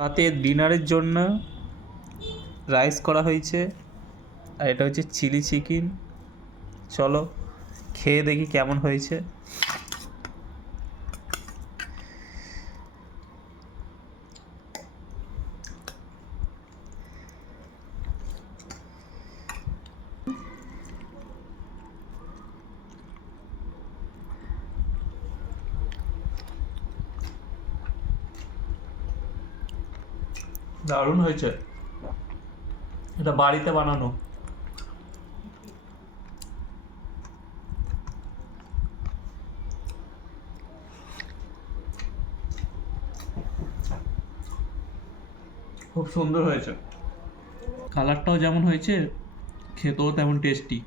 রাতের ডিনারের জন্য রাইস করা হয়েছে, আর এটা হচ্ছে চিলি চিকেন। চলো খেয়ে দেখি কেমন হয়েছে। দারুণ হয়েছে, এটা বাড়িতে বানানো। খুব সুন্দর হয়েছে, কালারটাও যেমন হয়েছে খেতেও তেমন টেস্টি।